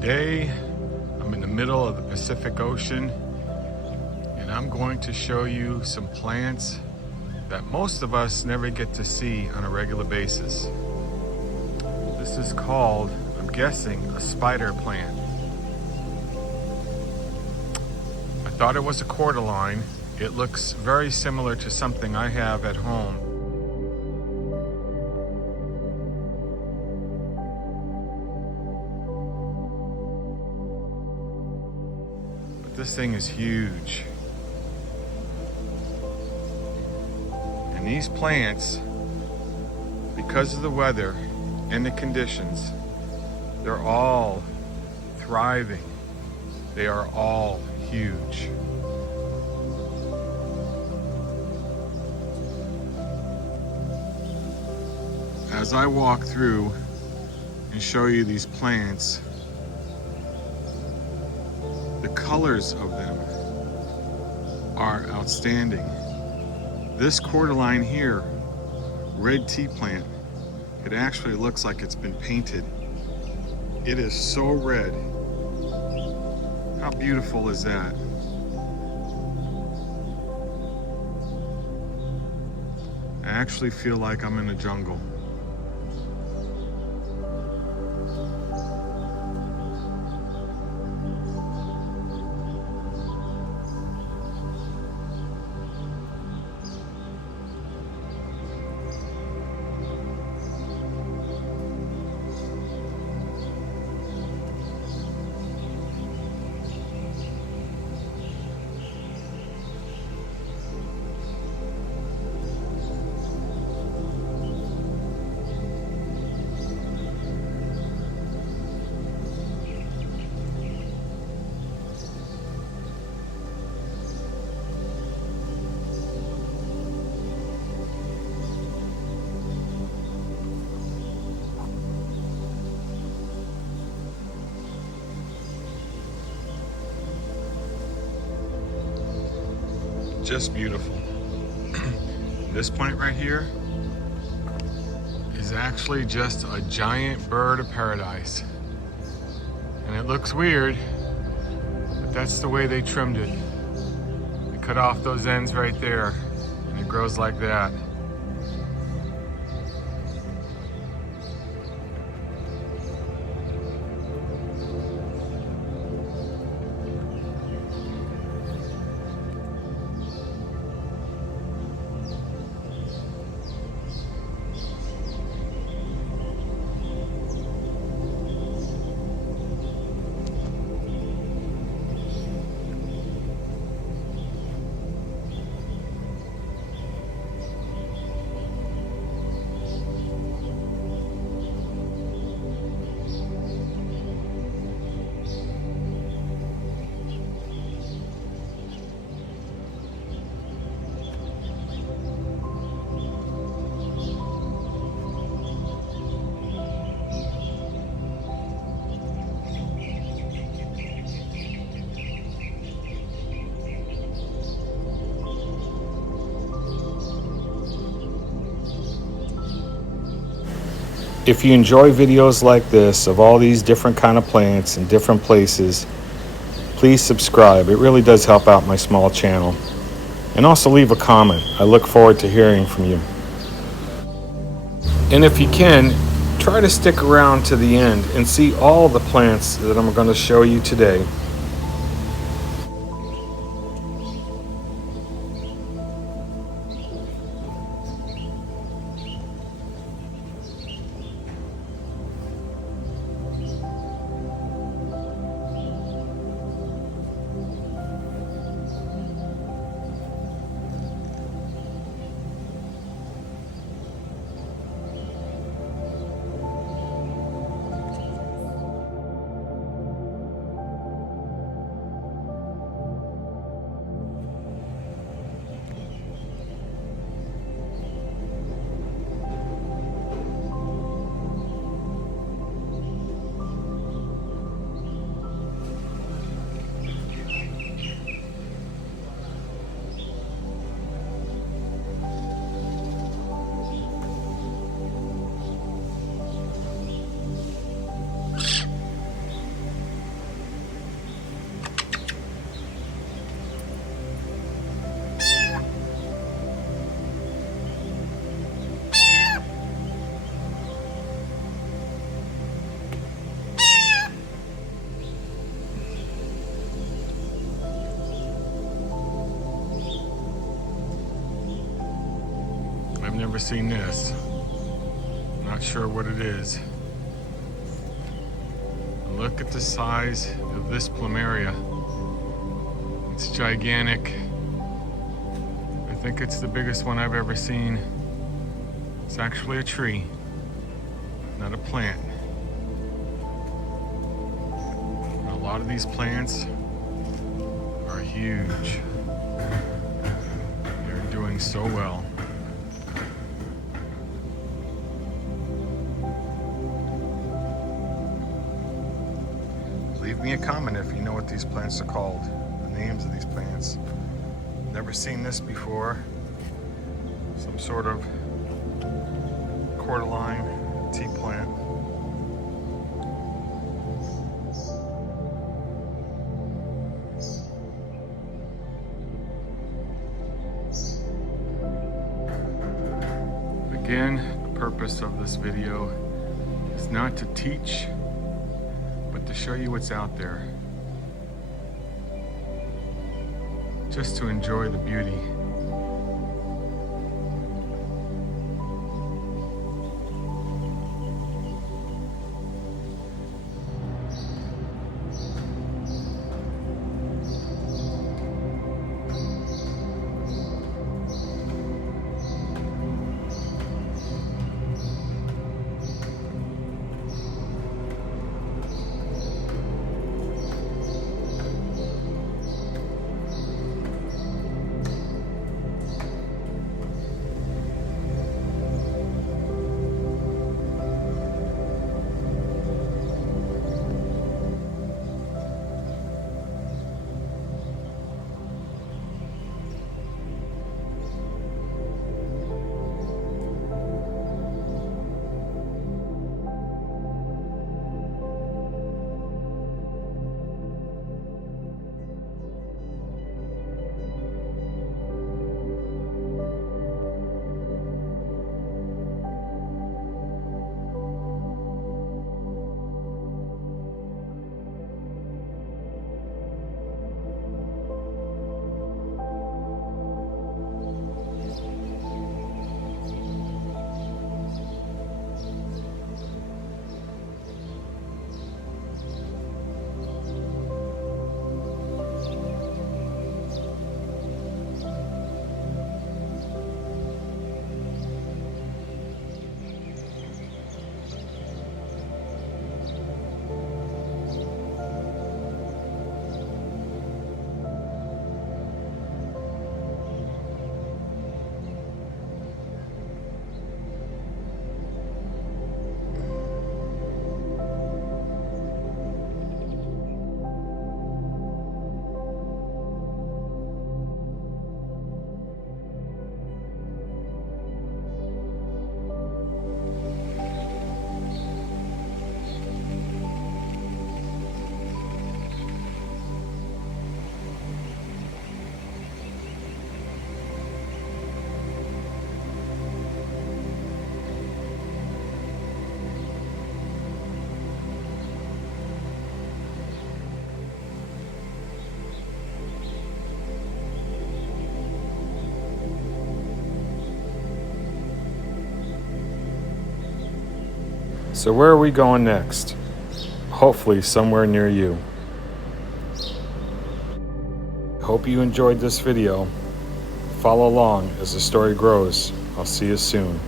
Today, I'm in the middle of the Pacific Ocean, and I'm going to show you some plants that most of us never get to see on a regular basis. This is called, I'm guessing, a spider plant. I thought it was a cordyline. It looks very similar to something I have at home. This thing is huge. And these plants, because of the weather and the conditions, they're all thriving. They are all huge. As I walk through and show you these plants, the colors of them are outstanding. This cordyline here, red tea plant, it actually looks like it's been painted. It is so red. How beautiful is that? I actually feel like I'm in the jungle. Just beautiful. This plant right here is actually just a giant bird of paradise. And it looks weird, but that's the way they trimmed it. They cut off those ends right there, and it grows like that. If you enjoy videos like this of all these different kind of plants in different places, please subscribe. It really does help out my small channel. And also leave a comment. I look forward to hearing from you. And if you can, try to stick around to the end and see all the plants that I'm going to show you today. never seen this. I'm not sure what it is. Look at the size of this plumeria. It's gigantic. I think it's the biggest one I've ever seen. It's actually a tree, not a plant. A lot of these plants are huge. They're doing so well. Leave me a comment if you know what these plants are called, the names of these plants. Never seen this before. Some sort of cordyline tea plant. Again, the purpose of this video is not to teach, but to show you what's out there. Just to enjoy the beauty. So where are we going next? Hopefully somewhere near you. Hope you enjoyed this video. Follow along as the story grows. I'll see you soon.